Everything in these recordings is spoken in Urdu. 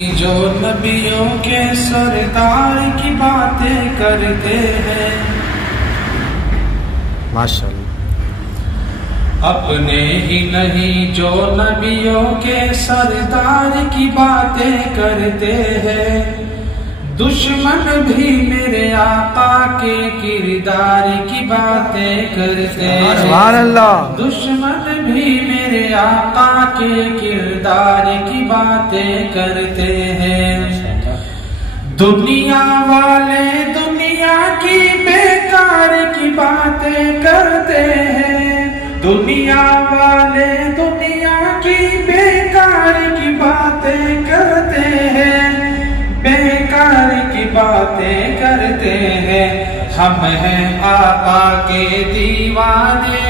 جو نبیوں کے سردار کی باتیں کرتے ہیں ماشاءاللہ، اپنے ہی نہیں جو نبیوں کے سردار کی باتیں کرتے ہیں، دشمن بھی میرے آقا کے کردار کی باتیں کرتے ہیں۔ سبحان اللہ۔ دشمن بھی میرے آقا کے کردار کی باتیں کرتے ہیں۔ دنیا والے دنیا کی بیکار کی باتیں کرتے ہیں، دنیا والے دنیا کی بیکار کی باتیں کرتے ہیں، بیکار کی باتیں کرتے ہیں۔ ہم ہیں آقا کے دیوانے،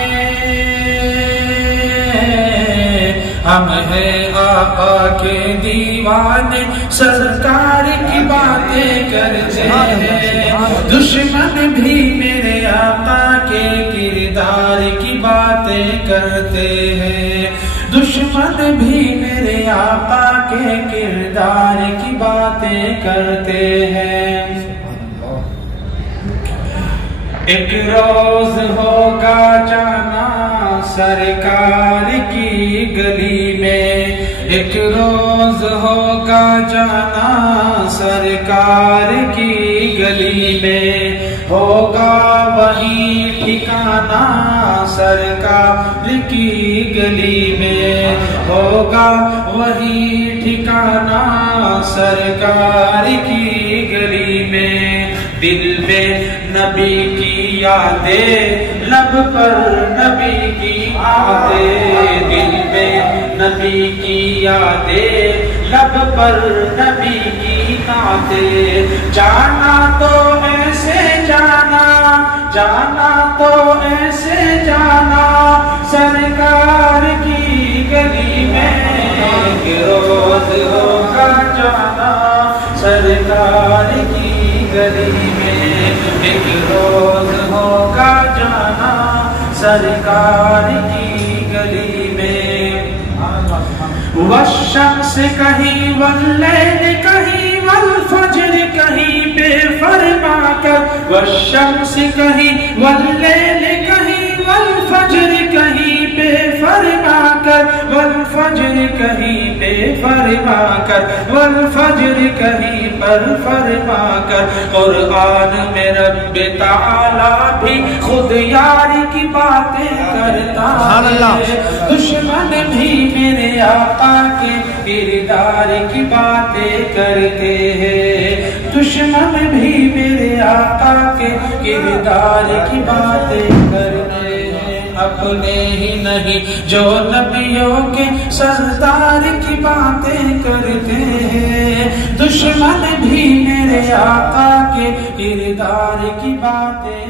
ہم ہیں آقا کے دیوانے، سرکار کی باتیں کرتے ہیں۔ دشمن بھی میرے آقا کے کردار کی باتیں کرتے ہیں، دشمن بھی میرے آقا کے کردار کی باتیں کرتے ہیں۔ ایک روز ہوگا جانا سرکار کی گلی میں، ایک روز ہوگا جانا سرکار کی گلی میں، ہوگا وہی ٹھکانا سرکار کی گلی میں، ہوگا وہی ٹھکانا سرکار کی گلی میں۔ دل میں نبی کی یادیں، لب پر نبی کی عادیں، دل میں نبی کی یادیں، لب پر نبی کی عادیں۔ جانا تو ایسے جانا، جانا تو ایسے جانا سرکار کی گلی میں، ایک روز ہوگا جانا سرکار کی گلی میں، ایک روز ہوگا جانا سرکار کی گلی میں۔ والشمس کہیں واللیل کہیں والفجر کہیں بے فرما کر، والشمس کہیں واللیل کہیں والفجر کہیں بے فرما کر، والفجر کہیں بے فرما کر، والفجر کہیں پر فرما کر۔ قرآن میں رب تعالیٰ بھی خود یار کی باتیں کرتا ہے، دشمن بھی میرے آقا کے کردار کی باتیں کرتے ہیں، دشمن بھی میرے آقا کے کردار کی باتیں کرتے ہیں۔ اپنے ہی نہیں جو نبیوں کے سردار کی باتیں کرتے ہیں، دشمن بھی میرے آقا کے کردار کی باتیں